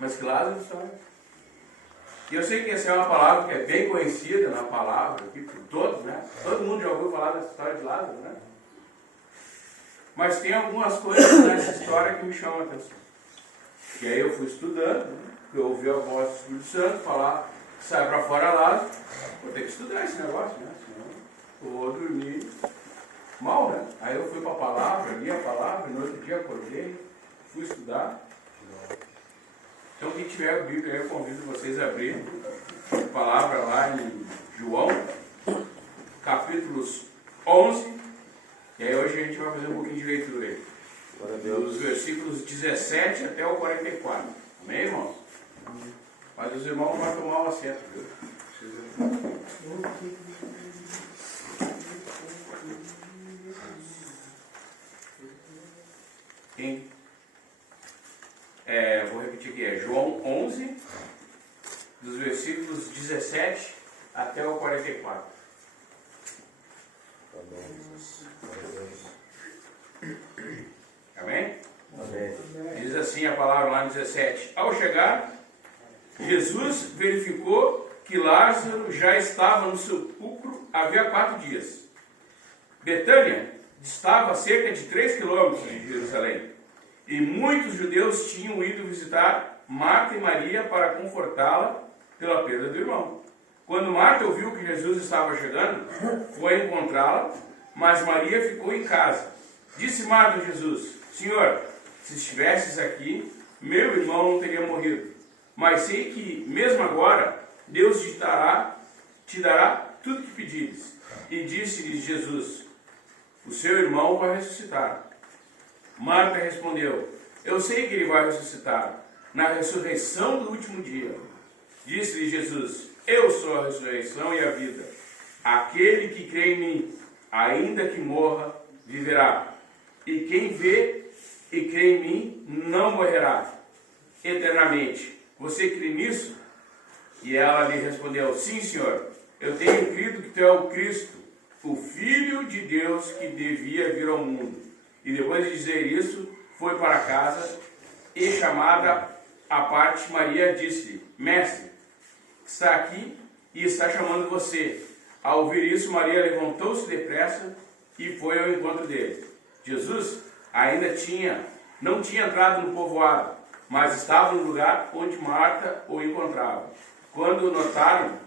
Mas que Lázaro estava. E eu sei que essa é uma palavra que é bem conhecida na palavra aqui por todos, né? Todo mundo já ouviu falar dessa história de Lázaro, né? Mas tem algumas coisas nessa história que me chamam a atenção. E aí eu fui estudando, né? Eu ouvi a voz do Espírito Santo falar, sai para fora Lázaro. Vou ter que estudar esse negócio, né? Senão eu vou dormir mal, né? Aí eu fui para a palavra, li a palavra, no outro dia acordei, fui estudar. Então quem tiver a Bíblia, eu convido vocês a abrir a palavra lá em João, capítulos 11. E aí hoje a gente vai fazer um pouquinho de leitura aí. Dos versículos 17 até o 44. Amém, irmãos? Mas os irmãos vão tomar o assento, viu? Quem? Vou repetir aqui, é João 11, dos versículos 17 até o 44. Amém? Amém? Diz assim a palavra lá no 17. Ao chegar, Jesus verificou que Lázaro já estava no sepulcro havia 4 dias. Betânia estava a cerca de 3 quilômetros de Jerusalém. E muitos judeus tinham ido visitar Marta e Maria para confortá-la pela perda do irmão. Quando Marta ouviu que Jesus estava chegando, foi encontrá-la, mas Maria ficou em casa. Disse Marta a Jesus: Senhor, se estivesses aqui, meu irmão não teria morrido. Mas sei que, mesmo agora, Deus te dará tudo que pedires. E disse-lhe Jesus: o seu irmão vai ressuscitar. Marta respondeu: eu sei que ele vai ressuscitar na ressurreição do último dia. Disse-lhe Jesus: eu sou a ressurreição e a vida. Aquele que crê em mim, ainda que morra, viverá. E quem vê e crê em mim, não morrerá eternamente. Você crê nisso? E ela lhe respondeu: sim, Senhor, eu tenho crido que tu é o Cristo, o Filho de Deus que devia vir ao mundo. E depois de dizer isso, foi para casa e, chamada à parte, Maria disse-lhe: Mestre, está aqui e está chamando você. Ao ouvir isso, Maria levantou-se depressa e foi ao encontro dele. Jesus ainda não tinha entrado no povoado, mas estava no lugar onde Marta o encontrava. Quando notaram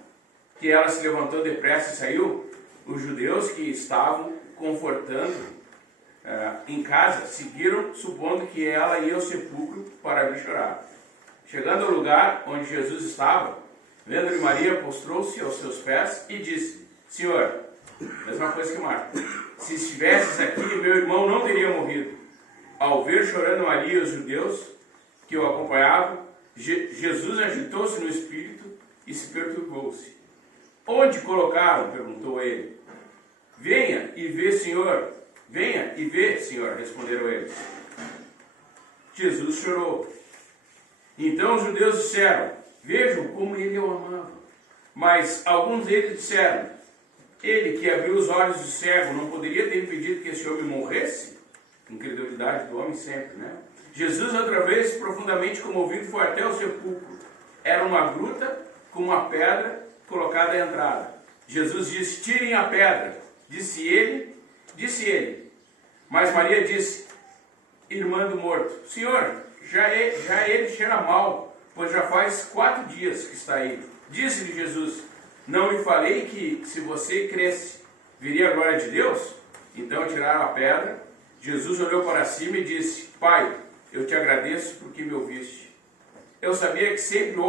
que ela se levantou depressa e saiu, os judeus que estavam confortando em casa seguiram, supondo que ela ia ao sepulcro para ali chorar. Chegando ao lugar onde Jesus estava, vendo-lhe Maria, prostrou-se aos seus pés e disse: Senhor, mesma coisa que Marta, se estivesses aqui, meu irmão não teria morrido. Ao ver chorando Maria e os judeus que o acompanhavam, Jesus agitou-se no espírito e se perturbou-se. Onde colocaram? Perguntou ele. Venha e vê, Senhor, responderam eles. Jesus chorou. Então os judeus disseram: vejam como ele o amava. Mas alguns deles disseram: ele que abriu os olhos do cego não poderia ter impedido que esse homem morresse? Incredulidade do homem sempre, né? Jesus, outra vez, profundamente comovido, foi até o sepulcro. Era uma gruta com uma pedra colocada à entrada. Jesus disse: tirem a pedra. Disse ele. Mas Maria disse: irmã do morto, Senhor, já ele cheira mal, pois já faz 4 dias que está aí. Disse-lhe Jesus: não lhe falei que, se você cresce, viria a glória de Deus? Então tiraram a pedra. Jesus olhou para cima e disse: Pai, eu te agradeço porque me ouviste. Eu sabia que sempre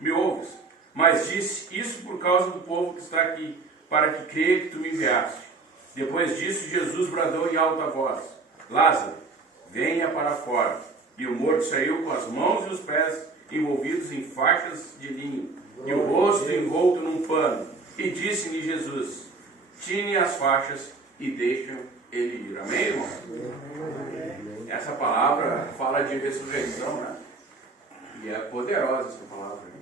me ouves, mas disse isso por causa do povo que está aqui, para que creia que tu me enviaste. Depois disso, Jesus bradou em alta voz: Lázaro, venha para fora. E o morto saiu com as mãos e os pés envolvidos em faixas de linho, e o rosto envolto num pano. E disse-lhe Jesus: tirem as faixas e deixem ele ir. Amém, irmão? Essa palavra fala de ressurreição, né? E é poderosa essa palavra, né?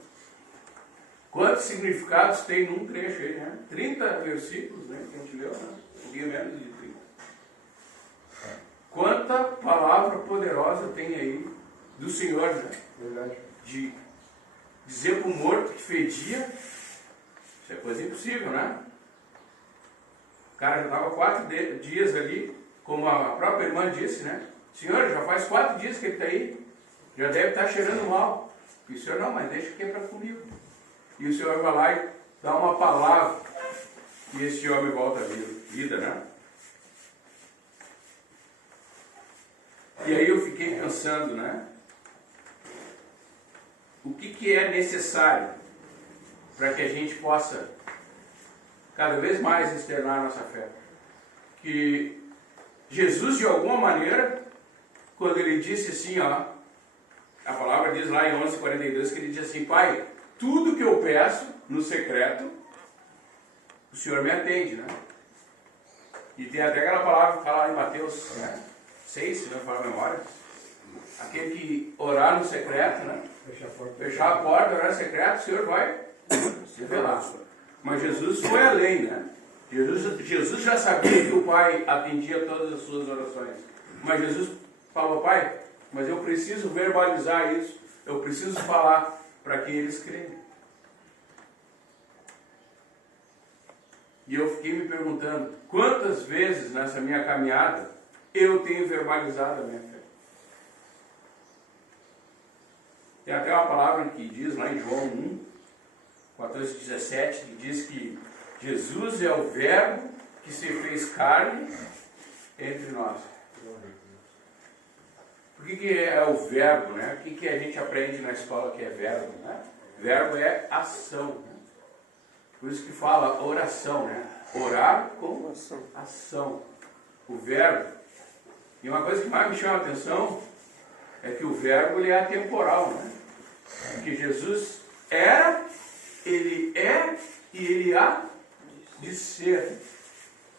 Quantos significados tem num trecho aí, né? 30 versículos, né? Que a gente leu, né? Um pouquinho menos de 30. Quanta palavra poderosa tem aí do Senhor, né? Verdade. De dizer para o morto que fedia, isso é coisa impossível, né? O cara já estava 4 dias ali, como a própria irmã disse, né? Senhor, já faz 4 dias que ele está aí, já deve estar cheirando mal. E o Senhor, não, mas deixa que é para comigo. E o Senhor vai lá e dá uma palavra, e esse homem volta à vida, né? E aí eu fiquei pensando, né? O que é necessário para que a gente possa cada vez mais externar a nossa fé? Que Jesus, de alguma maneira, quando ele disse assim, ó, a palavra diz lá em 11:42, que ele diz assim: Pai, tudo que eu peço no secreto, o Senhor me atende, né? E tem até aquela palavra que fala lá em Mateus, né? 6, se não me falar a memória. Aquele que orar no secreto, né? Fechar a porta, orar no secreto, o Senhor vai revelar. Mas Jesus foi além, né? Jesus já sabia que o Pai atendia todas as suas orações. Mas Jesus falou: Pai, mas eu preciso verbalizar isso, eu preciso falar para que eles creiam. E eu fiquei me perguntando, quantas vezes nessa minha caminhada eu tenho verbalizado a minha fé? Tem até uma palavra que diz lá em João 1:14-17, que diz que Jesus é o verbo que se fez carne entre nós. Por que é o verbo, né? O que a gente aprende na escola que é verbo, né? Verbo é ação, né? Por isso que fala oração, né? Orar com ação. O verbo. E uma coisa que mais me chama a atenção é que o verbo ele é atemporal, né? Porque Jesus era, ele é e ele há de ser.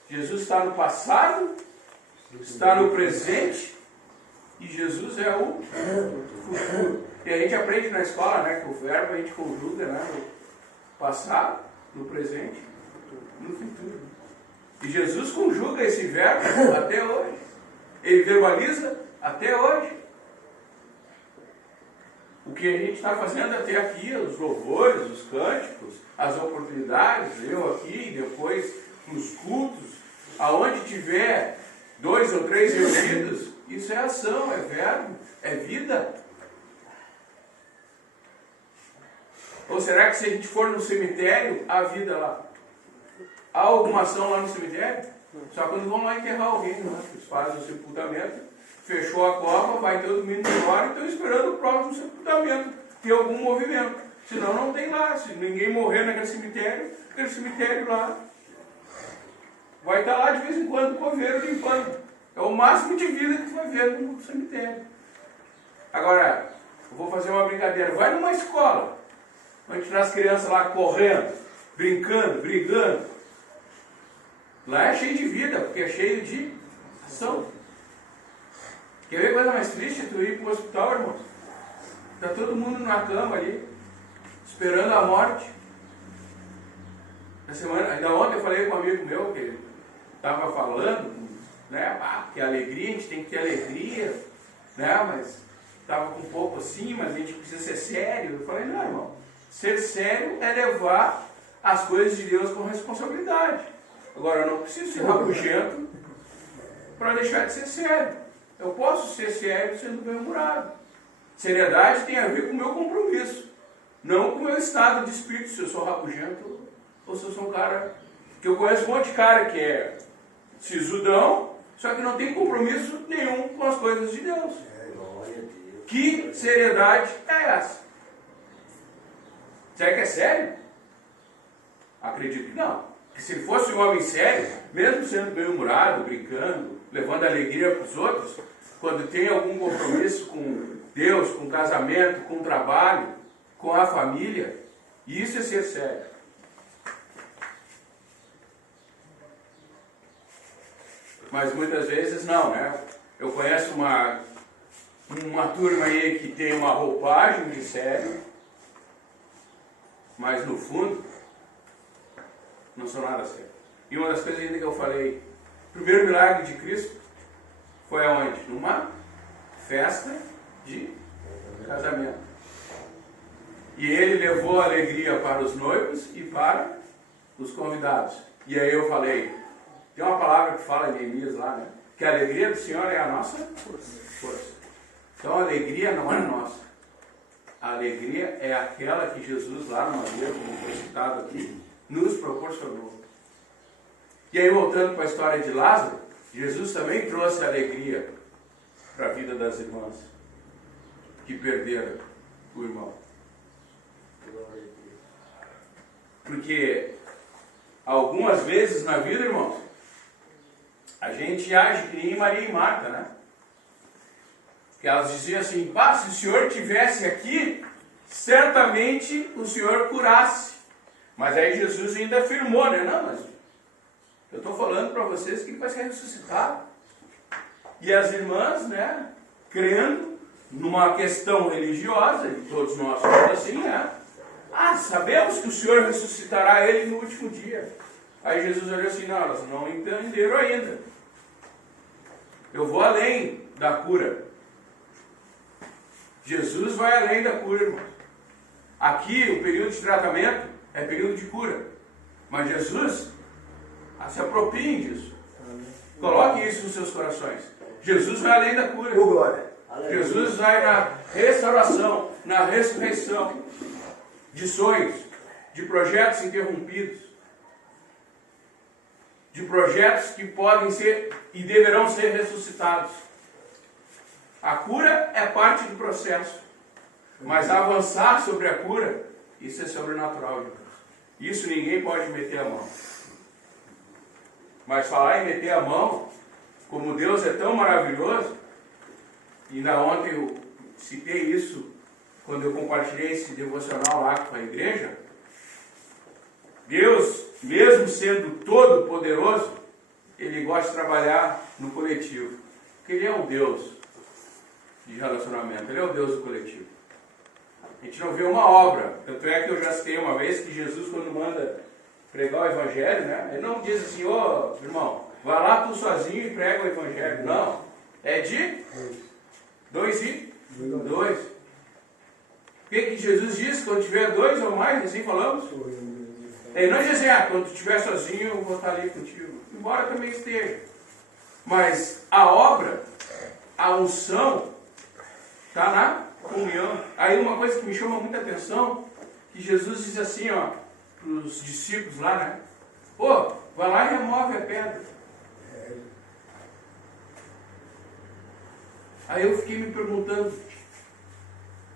Jesus está no passado, está no presente e Jesus é o futuro. E a gente aprende na escola, né, que o verbo a gente conjuga, né, no passado, no presente, no futuro. E Jesus conjuga esse verbo até hoje. Ele verbaliza até hoje. O que a gente está fazendo até aqui, os louvores, os cânticos, as oportunidades, eu aqui, depois nos cultos, aonde tiver 2 ou 3 reunidos, isso é ação, é verbo, é vida. Ou será que se a gente for no cemitério, há vida lá? Há alguma ação lá no cemitério? Só quando vão lá enterrar alguém, né? Eles fazem o sepultamento, fechou a cova, vai todo mundo embora e estão esperando o próximo sepultamento, ter algum movimento. Senão não tem lá. Se ninguém morrer naquele cemitério lá vai estar lá de vez em quando o coveiro limpando. É o máximo de vida que tu vai ver no cemitério. Agora, eu vou fazer uma brincadeira. Vai numa escola, onde tirar as crianças lá correndo, brincando, brigando. Lá é cheio de vida, porque é cheio de ação. Quer ver coisa mais triste? Tu ir para o hospital, irmão. Está todo mundo na cama ali, esperando a morte. Na semana, ainda ontem eu falei com um amigo meu, que ele estava falando, né? Que alegria, a gente tem que ter alegria, né? Mas estava com um pouco assim, mas a gente precisa ser sério. Eu falei: não, irmão, ser sério é levar as coisas de Deus com responsabilidade. Agora, eu não preciso ser rabugento para deixar de ser sério. Eu posso ser sério sendo bem-humorado. Seriedade tem a ver com o meu compromisso, não com o meu estado de espírito, se eu sou rabugento ou se eu sou um cara... Que eu conheço um monte de cara que é sisudão, só que não tem compromisso nenhum com as coisas de Deus. Que seriedade é essa? Será que é sério? Acredito que não. Que se ele fosse um homem sério, mesmo sendo bem-humorado, brincando, levando alegria para os outros, quando tem algum compromisso com Deus, com o casamento, com o trabalho, com a família, isso é ser sério. Mas muitas vezes não, né? Eu conheço uma turma aí que tem uma roupagem de sério, mas no fundo não são nada sério. E uma das coisas ainda que eu falei, o primeiro milagre de Cristo foi aonde? Numa festa de casamento. E ele levou a alegria para os noivos e para os convidados. E aí eu falei, tem uma palavra que fala em Neemias lá, né? Que a alegria do Senhor é a nossa força. Então a alegria não é nossa. A alegria é aquela que Jesus lá no madeiro, como foi citado aqui, nos proporcionou. E aí voltando para a história de Lázaro, Jesus também trouxe alegria para a vida das irmãs que perderam o irmão. Porque algumas vezes na vida, irmãos, a gente age que nem Maria e Marta, né? Que elas diziam assim, pá, se o Senhor estivesse aqui, certamente o Senhor curasse. Mas aí Jesus ainda afirmou, né? Não, mas eu estou falando para vocês que ele vai ser ressuscitado. E as irmãs, né, crendo numa questão religiosa, e todos nós somos assim, né? Ah, sabemos que o Senhor ressuscitará ele no último dia. Aí Jesus olhou assim, não, elas não entenderam ainda. Eu vou além da cura. Jesus vai além da cura, irmão. Aqui, o período de tratamento é período de cura. Mas Jesus, se apropiem disso. Coloquem isso nos seus corações. Jesus vai além da cura. Jesus vai na restauração, na ressurreição de sonhos, de projetos interrompidos, de projetos que podem ser e deverão ser ressuscitados. A cura é parte do processo, mas avançar sobre a cura, isso é sobrenatural, irmãos. Isso ninguém pode meter a mão. Mas falar em meter a mão, como Deus é tão maravilhoso, e ainda ontem eu citei isso quando eu compartilhei esse devocional lá com a igreja. Deus, mesmo sendo todo poderoso, Ele gosta de trabalhar no coletivo. Porque Ele é um Deus de relacionamento, Ele é o Deus do coletivo. A gente não vê uma obra, tanto é que eu já citei uma vez que Jesus, quando manda pregar o Evangelho, né, Ele não diz assim, ô irmão, vai lá tu sozinho e prega o Evangelho. Não, é de 2 e 2. O que Jesus diz? Quando tiver 2 ou mais, assim falamos? Ele não diz assim, quando tu estiver sozinho eu vou estar ali contigo. Embora também esteja. Mas a obra, a unção, está na comunhão. Aí uma coisa que me chama muita atenção, que Jesus diz assim, ó, para os discípulos lá, né? Pô, vai lá e remove a pedra. Aí eu fiquei me perguntando,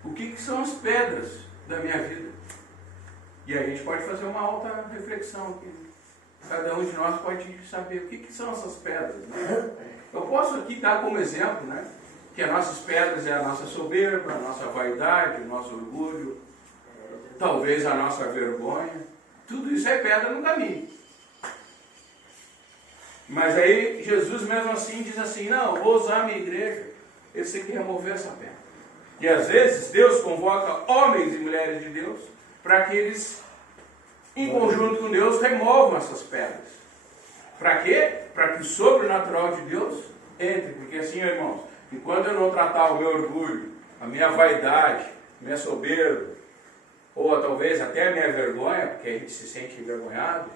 o que são as pedras da minha vida? E a gente pode fazer uma alta reflexão aqui. Cada um de nós pode saber o que são essas pedras, né? Eu posso aqui dar como exemplo, né, que as nossas pedras é a nossa soberba, a nossa vaidade, o nosso orgulho, talvez a nossa vergonha. Tudo isso é pedra no caminho. Mas aí Jesus mesmo assim diz assim, não, eu vou usar a minha igreja, eles têm que remover essa pedra. E às vezes Deus convoca homens e mulheres de Deus para que eles, em conjunto com Deus, removam essas pedras. Para quê? Para que o sobrenatural de Deus entre. Porque assim, irmãos, enquanto eu não tratar o meu orgulho, a minha vaidade, a minha soberba, ou talvez até a minha vergonha, porque a gente se sente envergonhado,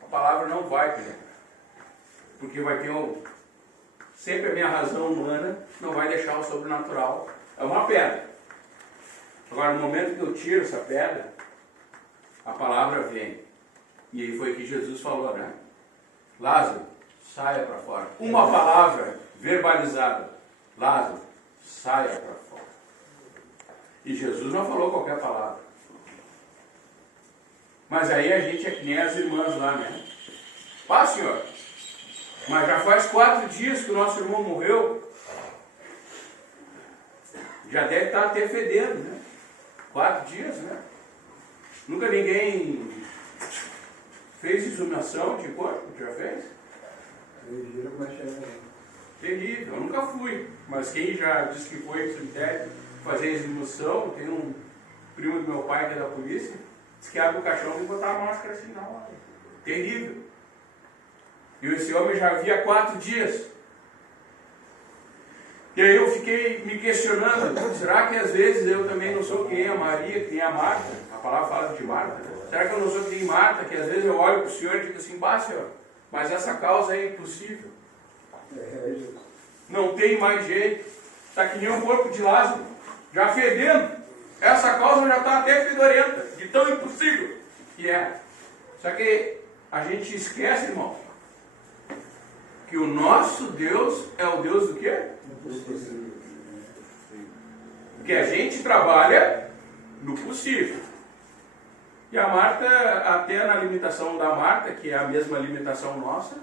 a palavra não vai penetrar. Porque vai ter sempre a minha razão humana não vai deixar o sobrenatural. É uma pedra. Agora, no momento que eu tiro essa pedra, a palavra vem. E aí foi que Jesus falou, né? Lázaro, saia para fora. Uma palavra verbalizada. Lázaro, saia para fora. E Jesus não falou qualquer palavra. Mas aí a gente é que nem as irmãs lá, né? Pá, senhor, mas já faz 4 dias que o nosso irmão morreu. Já deve estar até fedendo, né? 4 dias, né? Nunca ninguém fez exumação de corpo? Já fez? Terrível, eu nunca fui. Mas quem já disse que foi no cemitério fazer exumação, tem um primo do meu pai que é da polícia, disse que abre o caixão e botar a máscara assim na hora. Terrível. E esse homem já havia 4 dias. E aí eu fiquei me questionando, será que às vezes eu também não sou que nem a Maria, que nem a Marta? A palavra fala de Marta. Será que eu não sou que nem Marta, que às vezes eu olho para o Senhor e digo assim, bah, Senhor, mas essa causa é impossível. Não tem mais jeito. Está que nem um corpo de Lázaro, já fedendo. Essa causa já está até fedorenta, de tão impossível que é. Só que a gente esquece, irmão, que o nosso Deus é o Deus do quê? Que a gente trabalha no possível. E a Marta, até na limitação da Marta, que é a mesma limitação nossa,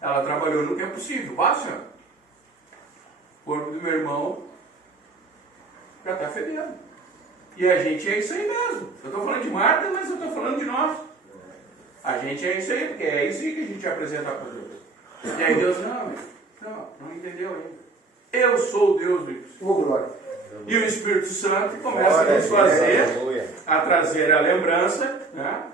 ela trabalhou no que é possível. Basta. O corpo do meu irmão já está fedendo. E a gente é isso aí mesmo. Eu estou falando de Marta, mas eu estou falando de nós. A gente é isso aí, porque é isso aí que a gente apresenta para Deus. E aí Deus, não entendeu ainda. Eu sou o Deus do impossível. E o Espírito Santo começa a nos fazer, a trazer a lembrança, né?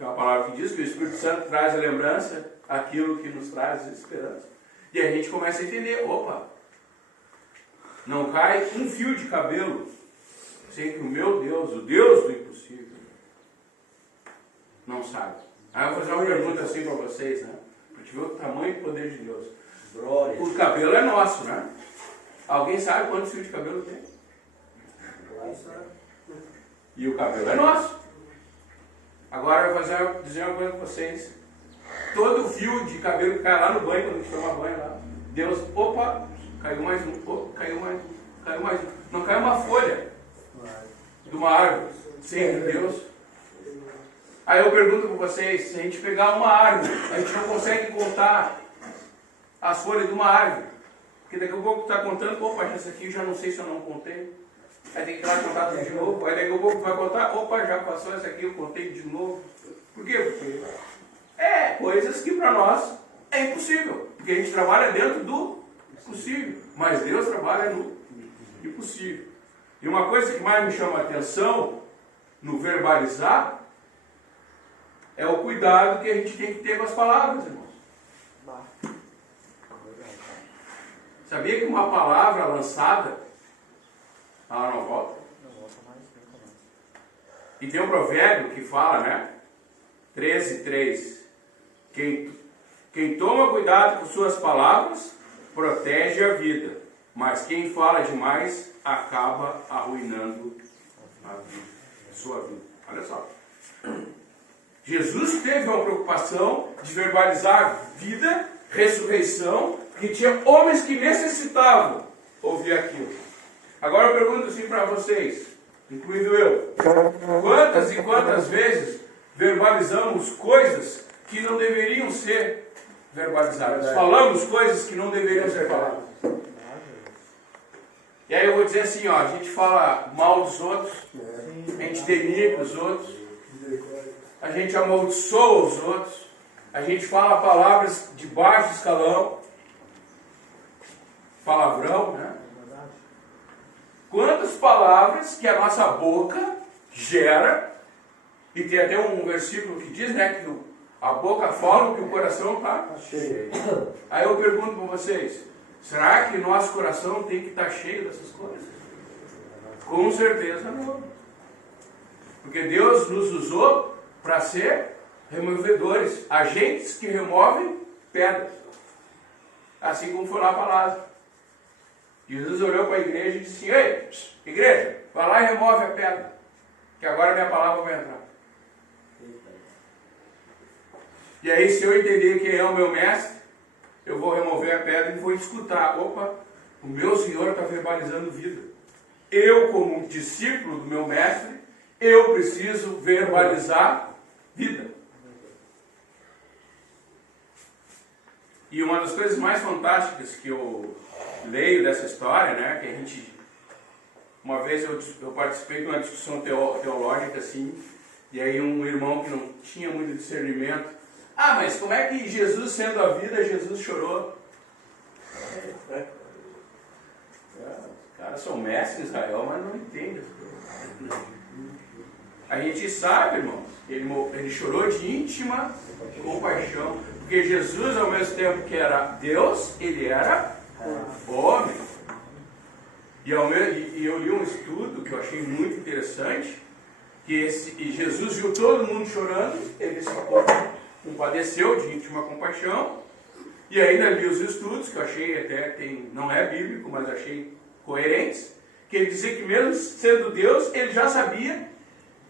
É uma palavra que diz que o Espírito Santo traz a lembrança, aquilo que nos traz esperança. E a gente começa a entender, opa, não cai um fio de cabelo sem que o meu Deus, o Deus do impossível, não sabe. Aí eu vou fazer uma pergunta assim para vocês, né? Para te ver o tamanho e poder de Deus. Glória. O cabelo é nosso, né? Alguém sabe quantos fios de cabelo tem? E o cabelo é nosso. Agora eu vou dizer uma coisa para vocês. Todo fio de cabelo que cai lá no banho, quando a gente toma banho lá, Deus, opa, caiu mais um, opa, caiu mais um, caiu mais um. Não caiu uma folha de uma árvore sem Deus. Aí eu pergunto para vocês, se a gente pegar uma árvore, a gente não consegue contar as folhas de uma árvore. Porque daqui a pouco está contando, opa, essa aqui eu já não sei se eu não contei. Aí tem que ir lá contar tudo de novo. Aí daqui a pouco vai contar, opa, já passou essa aqui, eu contei de novo. Por quê? Porque é coisas que para nós é impossível. Porque a gente trabalha dentro do possível. Mas Deus trabalha no impossível. E uma coisa que mais me chama a atenção no verbalizar é o cuidado que a gente tem que ter com as palavras, irmãos. Sabia que uma palavra lançada, ela não volta? E tem um provérbio que fala, né? 13:3. Quem toma cuidado com suas palavras, protege a vida. Mas quem fala demais, acaba arruinando a sua vida. Olha só. Jesus teve uma preocupação de verbalizar vida, ressurreição, que tinha homens que necessitavam ouvir aquilo. Agora eu pergunto assim para vocês, incluindo eu, quantas e quantas vezes verbalizamos coisas que não deveriam ser verbalizadas? Falamos coisas que não deveriam ser faladas. E aí eu vou dizer assim, ó, a gente fala mal dos outros, a gente denigra os outros, a gente amaldiçoa os outros, a gente fala palavras de baixo escalão, palavrão, né? Quantas palavras que a nossa boca gera, e tem até um versículo que diz, né, que a boca fala o que o coração está cheio. Aí eu pergunto para vocês, será que nosso coração tem que estar cheio dessas coisas? Com certeza não. Porque Deus nos usou para ser removedores, agentes que removem pedras. Assim como foi lá para Lázaro. Jesus olhou para a igreja e disse: ei, igreja, vai lá e remove a pedra, que agora a minha palavra vai entrar. E aí, se eu entender quem é o meu mestre, eu vou remover a pedra e vou escutar. Opa, o meu Senhor está verbalizando vida. Eu, como discípulo do meu mestre, eu preciso verbalizar vida. E uma das coisas mais fantásticas que eu leio dessa história, né, que a gente, uma vez eu participei de uma discussão teológica assim, e aí um irmão que não tinha muito discernimento, mas como é que Jesus, sendo a vida, Jesus chorou? Os caras são mestres em Israel, mas não entendem as coisas. A gente sabe, irmãos, ele chorou de íntima compaixão, porque Jesus, ao mesmo tempo que era Deus, ele era homem. E eu li um estudo que eu achei muito interessante, que Jesus viu todo mundo chorando, ele se compadeceu, tinha uma compaixão, e ainda li os estudos, que eu achei até, não é bíblico, mas achei coerentes, que ele dizia que mesmo sendo Deus, ele já sabia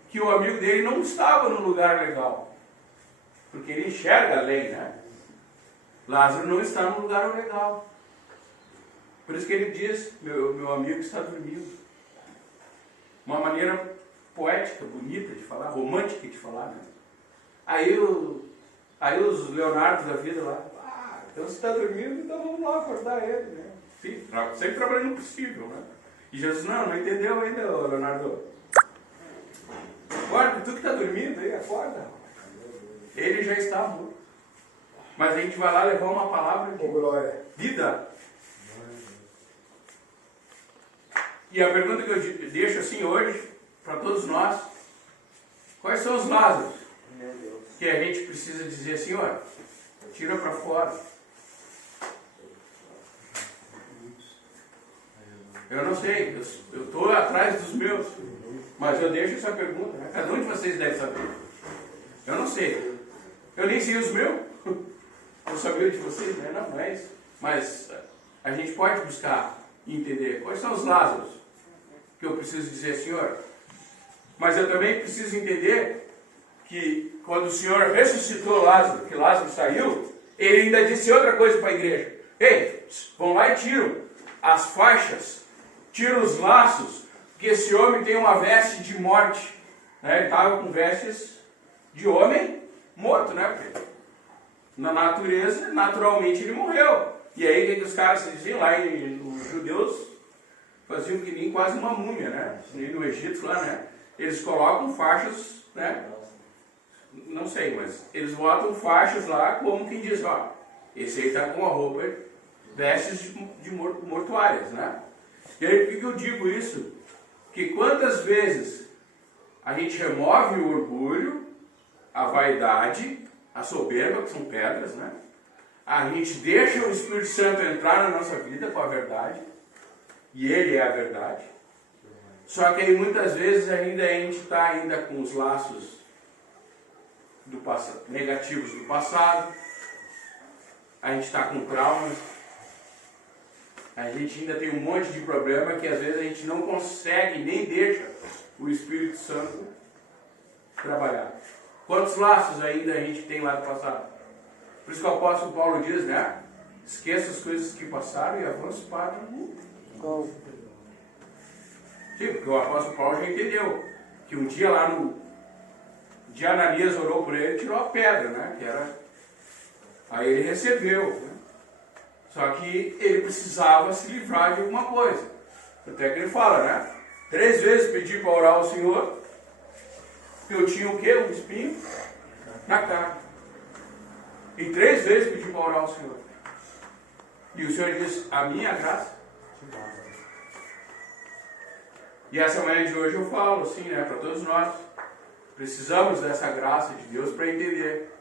que o amigo dele não estava no lugar legal, porque ele enxerga além, né? Lázaro não está no lugar legal. Por isso que ele diz, meu amigo está dormindo. Uma maneira poética, bonita de falar, romântica de falar, né? Aí os Leonardos da vida lá, então você está dormindo, então vamos lá acordar ele, né? Sim, sempre trabalhando no possível, né? E Jesus, não entendeu ainda, Leonardo. Acorda, tu que está dormindo aí, acorda. Ele já está morto. Mas a gente vai lá levar uma palavra de vida. E a pergunta que eu deixo assim hoje, para todos nós, quais são os Lázaros que a gente precisa dizer assim, ó, tira para fora. Eu não sei, eu estou atrás dos meus, mas eu deixo essa pergunta, né? Cada um de vocês deve saber. Eu não sei, eu nem sei os meus, eu sabia de vocês, né? Não é isso. Mas a gente pode buscar e entender quais são os Lázaros que eu preciso dizer, Senhor. Mas eu também preciso entender que quando o Senhor ressuscitou Lázaro, que Lázaro saiu, ele ainda disse outra coisa para a igreja. Ei, vão lá e tiram as faixas, tiram os laços, porque esse homem tem uma veste de morte. Né? Ele estava com vestes de homem morto, né? Porque na natureza, naturalmente ele morreu. E aí o que os caras diziam lá, os judeus faziam que nem quase uma múmia, né? Nem no Egito lá, né? Eles colocam faixas, né? Não sei, mas eles botam faixas lá como quem diz, ó, esse aí está com a roupa, vestes de mortuárias, né? E aí por que eu digo isso? Que quantas vezes a gente remove o orgulho, a vaidade, a soberba, que são pedras, né? A gente deixa o Espírito Santo entrar na nossa vida com a verdade, e Ele é a verdade. Só que aí muitas vezes ainda a gente está ainda com os laços do passado, negativos do passado, a gente está com traumas, a gente ainda tem um monte de problema que às vezes a gente não consegue nem deixa o Espírito Santo trabalhar. Quantos laços ainda a gente tem lá do passado? Por isso que o apóstolo Paulo diz, né? Esqueça as coisas que passaram e avance para o... Sim, porque o apóstolo Paulo já entendeu que um dia lá de Ananias orou por ele e tirou a pedra, né? Que era... Aí ele recebeu, né? Só que ele precisava se livrar de alguma coisa. Até que ele fala, né? 3 vezes pedi para orar ao Senhor, que eu tinha o quê? Um espinho na carne. E 3 vezes pedi para orar ao Senhor. E o Senhor diz, a minha graça. E essa manhã de hoje eu falo assim, né, para todos nós. Precisamos dessa graça de Deus para entender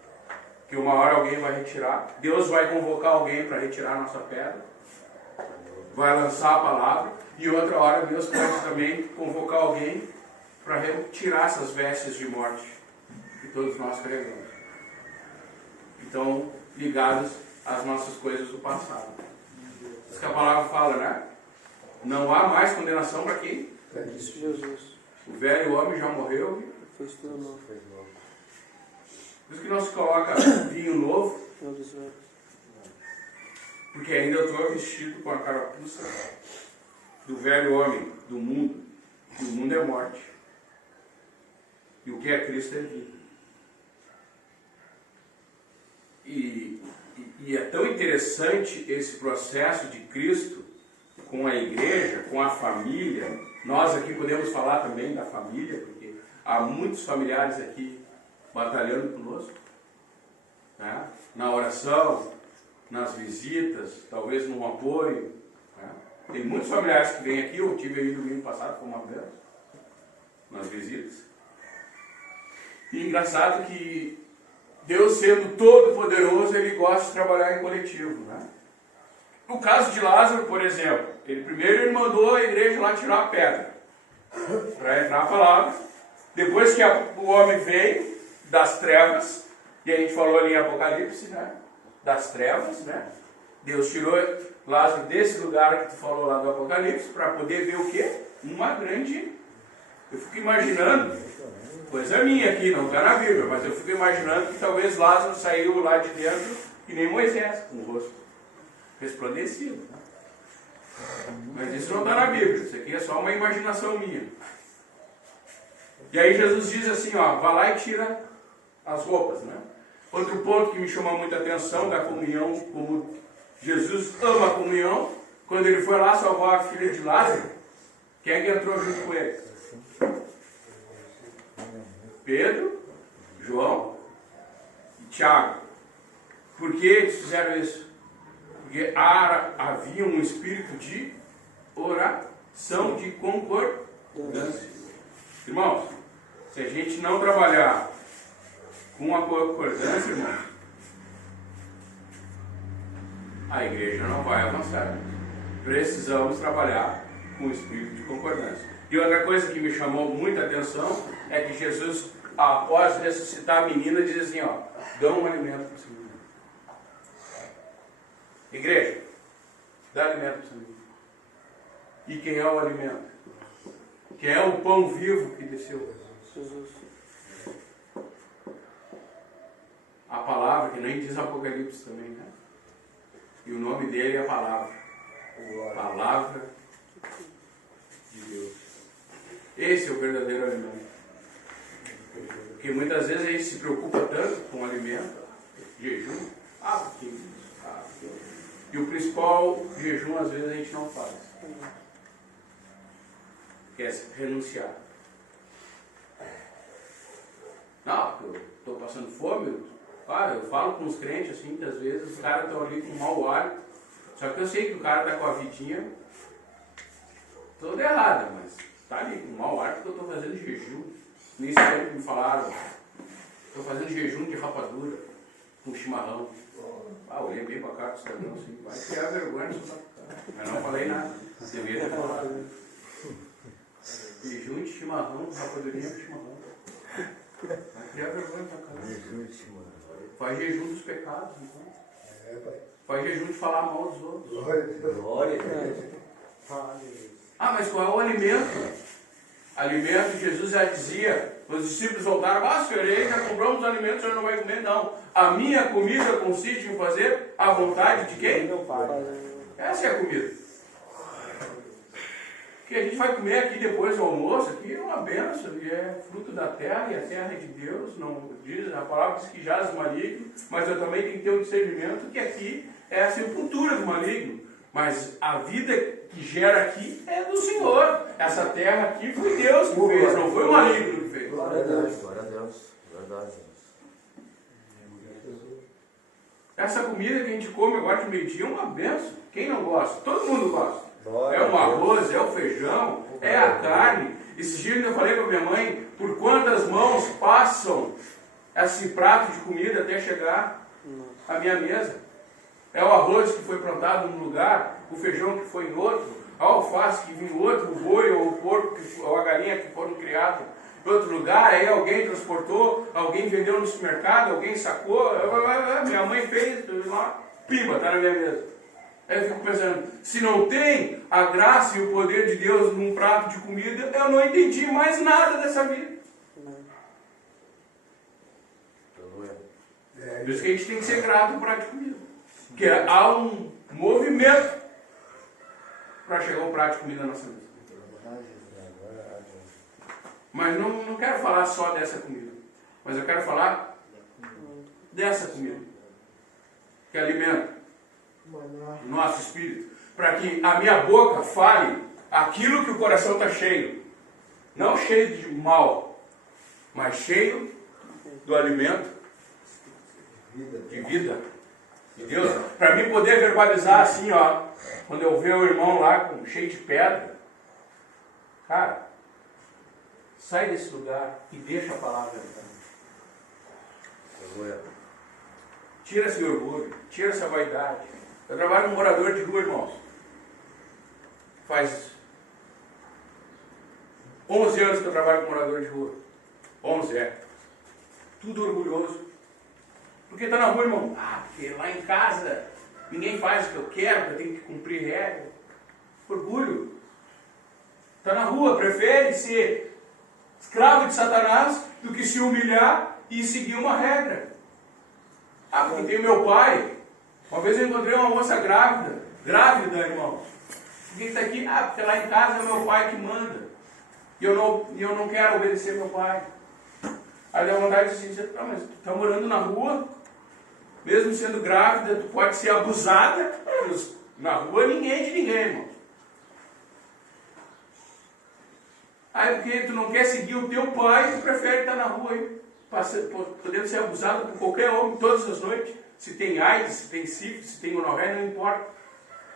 que uma hora alguém vai retirar. Deus vai convocar alguém para retirar a nossa pedra. Vai lançar a palavra. E outra hora Deus pode também convocar alguém para retirar essas vestes de morte que todos nós carregamos. Então, ligados às nossas coisas do passado. Isso que a palavra fala, né? Não há mais condenação para quem? Para Jesus. O velho homem já morreu. Fez tudo novo. Por isso que não se coloca vinho novo. Porque ainda eu estou vestido com a carapuça do velho homem, do mundo. E o mundo é morte. E o que é Cristo é vida. E é tão interessante esse processo de Cristo com a igreja, com a família. Nós aqui podemos falar também da família, porque há muitos familiares aqui batalhando conosco, né? Na oração, nas visitas, talvez no apoio. Né? Tem muitos familiares que vêm aqui, eu tive aí domingo passado, foi uma delas, nas visitas. E engraçado que Deus, sendo todo poderoso, Ele gosta de trabalhar em coletivo, né? O caso de Lázaro, por exemplo, primeiro ele mandou a igreja lá tirar a pedra para entrar a palavra. Depois que o homem veio das trevas, e a gente falou ali em Apocalipse, né? Das trevas, né? Deus tirou Lázaro desse lugar que tu falou lá do Apocalipse para poder ver o quê? Uma grande... Eu fico imaginando, coisa minha aqui, não está na Bíblia, mas eu fico imaginando que talvez Lázaro saiu lá de dentro que nem Moisés, com o rosto resplandecido. Né? Mas isso não está na Bíblia, isso aqui é só uma imaginação minha. E aí Jesus diz assim, ó, vá lá e tira as roupas, né? Outro ponto que me chamou muita atenção da comunhão, como Jesus ama a comunhão, quando ele foi lá salvar a filha de Lázaro, quem é que entrou junto com ele? Pedro, João e Tiago. Por que eles fizeram isso? Porque havia um espírito de oração, de concordância. Irmãos, se a gente não trabalhar com a concordância, irmão, a igreja não vai avançar. Precisamos trabalhar com o espírito de concordância. E outra coisa que me chamou muita atenção é que Jesus, após ressuscitar a menina, diz assim, ó, dá um alimento para essa menina. Igreja, dá alimento para essa menina. E quem é o alimento? Quem é o pão vivo que desceu? Jesus. A palavra, que nem diz Apocalipse também, né? E o nome dele é a palavra. Palavra de Deus. Esse é o verdadeiro alimento. Porque muitas vezes a gente se preocupa tanto com o alimento, jejum, porque e o principal jejum às vezes a gente não faz. Que é renunciar. Não, eu estou passando fome. Eu falo com os crentes assim, que às vezes os caras estão ali com mau hálito. Só que eu sei que o cara está com a vidinha toda errada, mas está ali com mau hálito porque eu estou fazendo jejum. Nisso tempo me falaram, estou fazendo jejum de rapadura com chimarrão. Olhei bem para cá com o cidadão assim, vai criar vergonha nessa cara. Mas não falei nada. Devia ter falado. Jejum de chimarrão, rapadurinha com chimarrão. Vai criar vergonha pra cá. Jejum de chimarrão. Faz jejum dos pecados, então. Faz jejum de falar mal dos outros. Glória a Deus. Mas qual é o alimento? Alimento, Jesus já dizia, os discípulos voltaram, senhor, aí já compramos os alimentos, o senhor não vai comer, não. A minha comida consiste em fazer a vontade de quem? Meu Pai. Essa é a comida. Que a gente vai comer aqui depois do almoço, aqui é uma bênção, e é fruto da terra, e a terra é de Deus, não diz, a palavra diz que jaz o maligno, mas eu também tenho que ter um discernimento que aqui é a sepultura do maligno. Mas a vida que gera aqui é do Senhor. Essa terra aqui foi Deus que fez, não foi o maligno que fez. Glória a Deus, glória a Deus, verdade. Essa comida que a gente come agora de meio-dia é uma benção. Quem não gosta? Todo mundo gosta. É o arroz, é o feijão, é a carne. Esses dias eu falei para minha mãe, por quantas mãos passam esse prato de comida até chegar à minha mesa. É o arroz que foi plantado num lugar, o feijão que foi em outro, a alface que vinha em outro, o boi ou o porco ou a galinha que foram criados em outro lugar, aí alguém transportou, alguém vendeu no supermercado, alguém sacou, minha mãe fez, pimba, está na minha mesa. Aí eu fico pensando, se não tem a graça e o poder de Deus num prato de comida, eu não entendi mais nada dessa vida. Por isso que a gente tem que ser grato no prato de comida. Porque há um movimento para chegar um prato de comida na nossa mesa. Mas não quero falar só dessa comida. Mas eu quero falar dessa comida. Que alimenta o nosso espírito. Para que a minha boca fale aquilo que o coração está cheio. Não cheio de mal, mas cheio do alimento de vida de Deus. Para mim poder verbalizar assim, ó, quando eu ver o irmão lá cheio de pedra, cara, sai desse lugar e deixa a palavra entrar. Tira esse orgulho, tira essa vaidade, Eu trabalho com morador de rua, irmãos. Faz 11 anos que eu trabalho com morador de rua. 11, é. Tudo orgulhoso. Por que está na rua, irmão? Ah, porque lá em casa ninguém faz o que eu quero, porque eu tenho que cumprir regra. Orgulho. Está na rua, prefere ser escravo de Satanás do que se humilhar e seguir uma regra. Ah, porque tem o meu pai. Uma vez eu encontrei uma moça grávida, irmão. Por que está aqui? Ah, porque lá em casa é meu pai que manda. E eu não quero obedecer meu pai. Aí deu vontade de dizer, ah, mas tu está morando na rua, mesmo sendo grávida, tu pode ser abusada. Na rua ninguém é de ninguém, irmão. Aí porque tu não quer seguir o teu pai, tu prefere estar na rua aí, podendo ser abusado por qualquer homem todas as noites. Se tem AIDS, se tem sífilis, se tem gonorreia, não importa.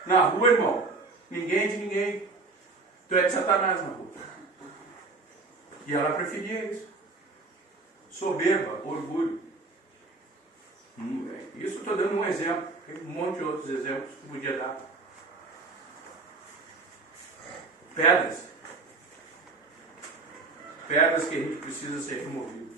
Na rua, irmão, ninguém é de ninguém. Tu é de Satanás na rua. E ela preferia isso. Soberba, orgulho. Isso eu estou dando um exemplo. Tem um monte de outros exemplos que eu podia dar. Pedras. Pedras que a gente precisa ser removidas.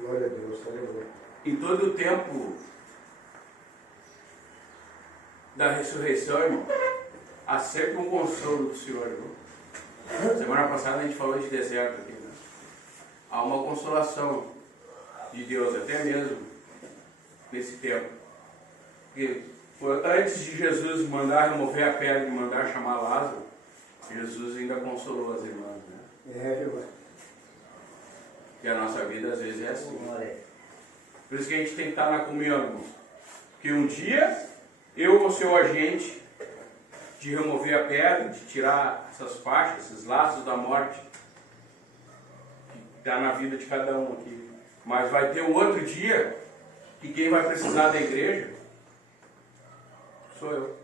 Glória a Deus, aleluia. Em todo o tempo da ressurreição, irmão, há sempre um consolo do Senhor, irmão. Semana passada a gente falou de deserto aqui, né? Há uma consolação de Deus, até mesmo nesse tempo. Porque antes de Jesus mandar remover a pedra e mandar chamar Lázaro, Jesus ainda consolou as irmãs, né? Irmão. E a nossa vida às vezes é assim. Por isso que a gente tem que estar na comunhão, irmão. Porque um dia eu vou ser o agente de remover a pedra, de tirar essas faixas, esses laços da morte que está na vida de cada um aqui. Mas vai ter um outro dia que quem vai precisar da igreja sou eu.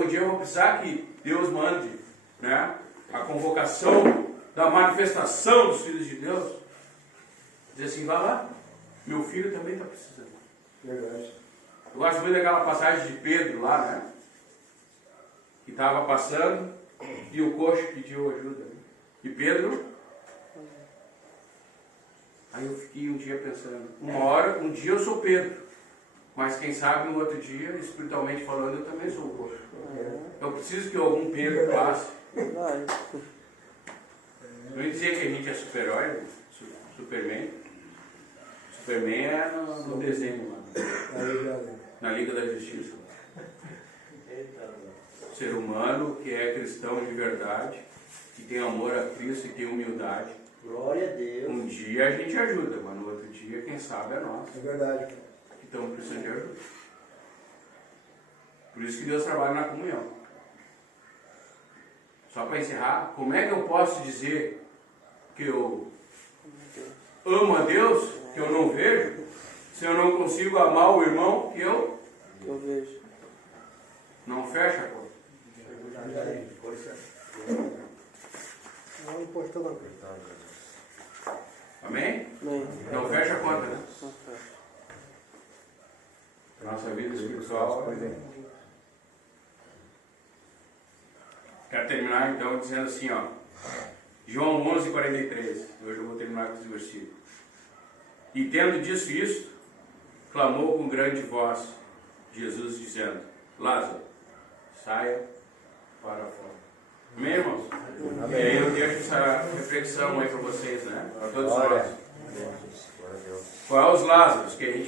Um dia eu vou precisar que Deus mande, né, a convocação da manifestação dos filhos de Deus. Dizer assim, vai lá, meu filho também está precisando. Verdade. Eu gosto muito daquela passagem de Pedro lá, né? Que estava passando e o coxo pediu ajuda. E Pedro... Aí eu fiquei um dia pensando, um dia eu sou Pedro, mas quem sabe no outro dia, espiritualmente falando, eu também sou o coxo. Eu preciso que algum Pedro passe. Não ia dizer que a gente é super-herói, Superman. Superman é no desenho lá, na Liga da Justiça. Ser humano que é cristão de verdade, que tem amor a Cristo e tem humildade. Glória a Deus. Um dia a gente ajuda, mas no outro dia, quem sabe, é nós. É verdade. Que estamos precisando de ajuda. Por isso que Deus trabalha na comunhão. Só para encerrar, como é que eu posso dizer que eu amo a Deus, que eu não vejo, se eu não consigo amar o irmão que eu vejo? Não fecha a conta. Não importou não. Amém? Amém. Não fecha a conta, né? Não fecha. Nossa vida espiritual. Quero terminar então dizendo assim, ó. João 11:43. Hoje eu vou terminar com esse versículo. E tendo dito isto, clamou com grande voz, Jesus dizendo, Lázaro, saia para fora. Amém, irmãos? Amém. E aí eu deixo essa reflexão aí para vocês, né? Para todos Glória nós. a Deus. Qual é os Lázaros que a gente